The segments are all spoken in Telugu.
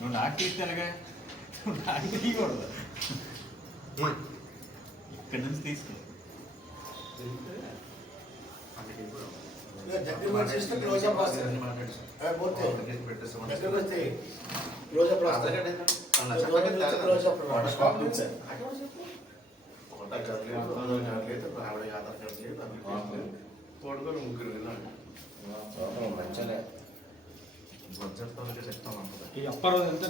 నువ్వు నాకు తీస్తానుగా, నాకు తీయకూడదు. ఇక్కడి నుంచి తీసుకో. ముగ్గురు మంచిగా చెప్తాం ఈ అప్పారావు ఎంత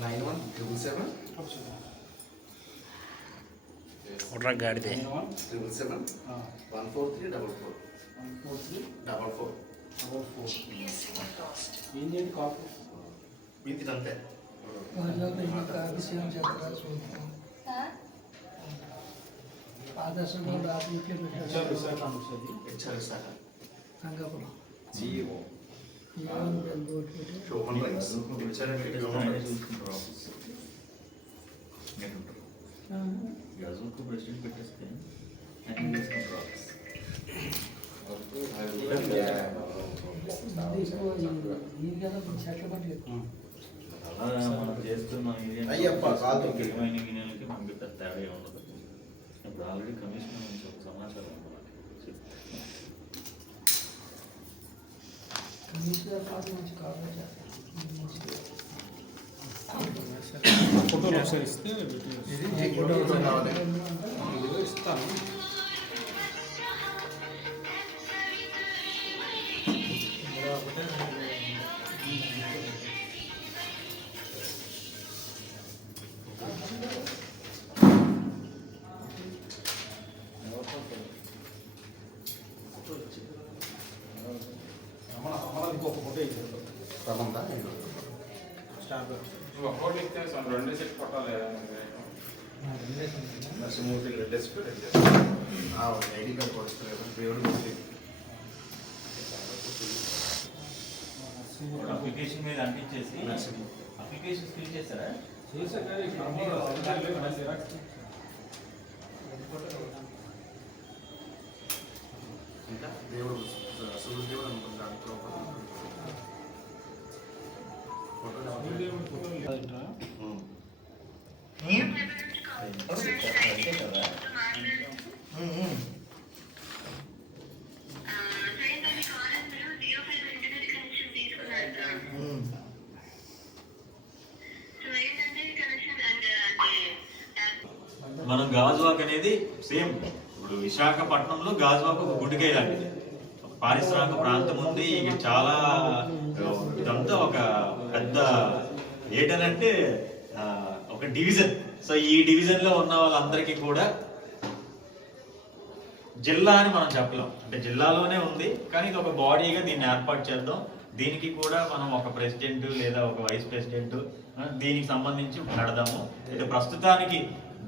9177 గాడిదే 14344 ఏంటి కాఫీ ఇది అంతే గజుకు ప్రెసిడెంట్ పెట్టేస్తే అలా మనం చేస్తున్నాం. ఏమైనా గిన్నెలకి మనకి పెద్ద తేడా ఉండదు. ఇప్పుడు ఆల్రెడీ కమిషనర్ నుంచి ఒక సమాచారం ఫోటోలు ఒకసారి ఇస్తే ఇస్తాను. ఇంకొక ఫోటో ఇచ్చారు స్టాంప్. ఫోటో ఇస్తే రెండు సెట్ కొట్టాలి. Narasimhamurthy red desk ID card కొడుతున్నారు దేవుడు అప్లికేషన్ మీద అంటించేసి అప్లికేషన్ ఫిల్ చేస్తారా? ఇంకా దేవుడు సూర్యదేవుడు అనుకుంటాను మనం గాజువాక్ అనేది సేమ్ ఇప్పుడు విశాఖపట్నంలో గాజువాక్ ఒక గుడికాయ లాంటిది. పారిశ్రామిక ప్రాంతం ఉంది. ఇక చాలా ఇదంతా ఒక పెద్ద ఏంటనంటే ఒక డివిజన్. సో ఈ డివిజన్ లో ఉన్న వాళ్ళందరికీ కూడా జిల్లా అని మనం చెప్పలేం. అంటే జిల్లాలోనే ఉంది, కానీ ఇది ఒక బాడీగా దీన్ని ఏర్పాటు చేద్దాం. దీనికి కూడా మనం ఒక ప్రెసిడెంట్ లేదా ఒక వైస్ ప్రెసిడెంట్ దీనికి సంబంధించి పెడదాము. అయితే ప్రస్తుతానికి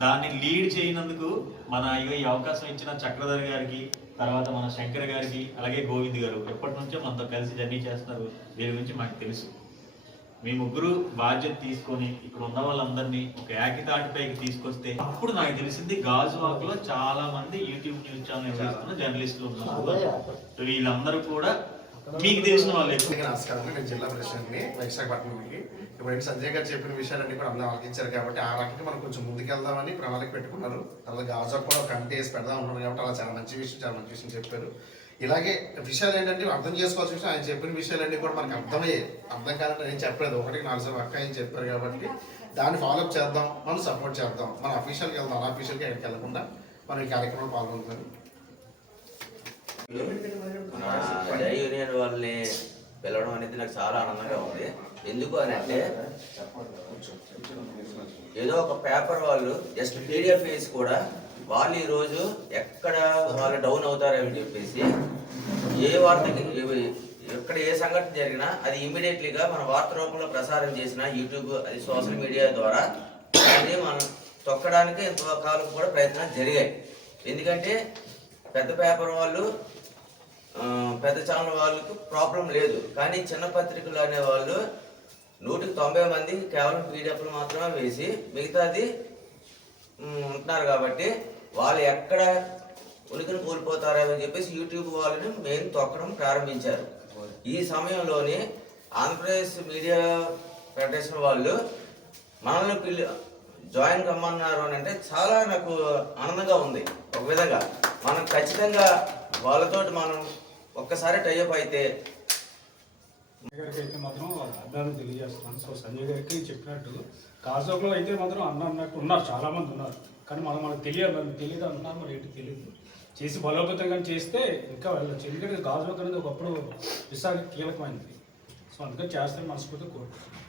దాన్ని లీడ్ చేయనందుకు మన ఈ అవకాశం ఇచ్చిన చక్రధర్ గారికి, తర్వాత మన శంకర్ గారికి, అలాగే గోవింద్ గారు ఎప్పటి నుంచో మనతో కలిసి జర్నీ చేస్తున్నారు. దీని గురించి మాకు తెలుసు. మీ ముగ్గురు బాధ్యత తీసుకొని ఇక్కడ ఉన్న వాళ్ళందరినీ ఒక ఏకతాటిపైకి తీసుకొస్తే అప్పుడు నాకు తెలిసింది గాజువాక్ లో చాలా మంది యూట్యూబ్ న్యూస్ ఛానల్ నిర్వహిస్తున్న జర్నలిస్టులు ఉన్నారు. వీళ్ళందరూ కూడా మీకు తెలిసిన వాళ్ళు. నమస్కారం, నేను జిల్లా ప్రెసిడెంట్ని విశాఖపట్నంకి. ఇప్పుడు సంజయ్ గారు చెప్పిన విషయాలన్నీ కూడా అందరూ ఆలోచించారు కాబట్టి ఆ రకంగా మనం కొంచెం ముందుకెళ్దామని ప్రణాళిక పెట్టుకున్నారు. తర్వాత గాజువాక్ కూడా ఒక కమిటీ వేసి పెడదాం ఉన్నారు కాబట్టి అలా చాలా మంచి విషయం చెప్పారు. ఇలాగే విషయాలు ఏంటంటే అర్థం చేసుకోవాల్సిన విషయం ఆయన చెప్పిన విషయాలన్నీ కూడా మనకు అర్థం కాదంటే నేను చెప్పలేదు. 1-4 అక్క ఆయన చెప్పారు కాబట్టి దాన్ని ఫాలోఅప్ చేద్దాం, మనం సపోర్ట్ చేద్దాం. మన అఫీషియల్కి వెళ్దాం, అలా అఫీషియల్కి ఎక్కడికి వెళ్ళకుండా మనం ఈ కార్యక్రమంలో పాల్గొంటున్నాం. జై యూనియన్ వాళ్ళని పిలవడం అనేది నాకు చాలా ఆనందంగా ఉంది. ఎందుకు అని అంటే ఏదో ఒక పేపర్ వాళ్ళు జస్ట్ పీడిఎఫ్ వేసి కూడా వాళ్ళు ఈరోజు ఎక్కడ వాళ్ళు డౌన్ అవుతారని చెప్పేసి ఏ వార్తకి ఎక్కడ ఏ సంఘటన జరిగినా అది ఇమీడియట్లీగా మన వార్త రూపంలో ప్రసారం చేసిన యూట్యూబ్ అది సోషల్ మీడియా ద్వారా దాన్ని మనం తొక్కడానికి ఎంతకాలం కూడా ప్రయత్నాలు జరిగాయి. ఎందుకంటే పెద్ద పేపర్ వాళ్ళు పెద్ద ఛానల్ వాళ్ళకు ప్రాబ్లం లేదు, కానీ చిన్న పత్రికలు అనేవాళ్ళు 190 మంది కేవలం పీడిఎఫ్లు మాత్రమే వేసి మిగతాది ఉంటున్నారు. కాబట్టి వాళ్ళు ఎక్కడ ఉనికిని కోల్పోతారేమని చెప్పేసి యూట్యూబ్ వాళ్ళని మెయిన్ తొక్కడం ప్రారంభించారు. ఈ సమయంలోనే ఆంధ్రప్రదేశ్ మీడియా ఫెడరేషన్ వాళ్ళు మనల్ని జాయిన్ కమ్మన్నారు అని అంటే చాలా నాకు ఆనందంగా ఉంది. ఒక విధంగా మనం ఖచ్చితంగా వాళ్ళతోటి మనం ఒక్కసారి టైఅప్ అయితే గారికి అయితే మాత్రం అర్థాన్ని తెలియజేస్తున్నాను. సో సంజయ్ గారికి చెప్పినట్టు కాజోక్లో అయితే మాత్రం అన్నట్టు ఉన్నారు, చాలామంది ఉన్నారు. కానీ మనకు తెలియదు అంటున్నారు, మరి ఏంటి తెలియదు. చేసి బలోపేతంగా చేస్తే ఇంకా వెళ్ళచ్చు. ఎందుకంటే గాజోక్ అనేది ఒకప్పుడు విశాఖ కీలకమైనది. సో అందుకని చేస్తే మనస్ఫూర్తిగా కోరుకుంటున్నాను.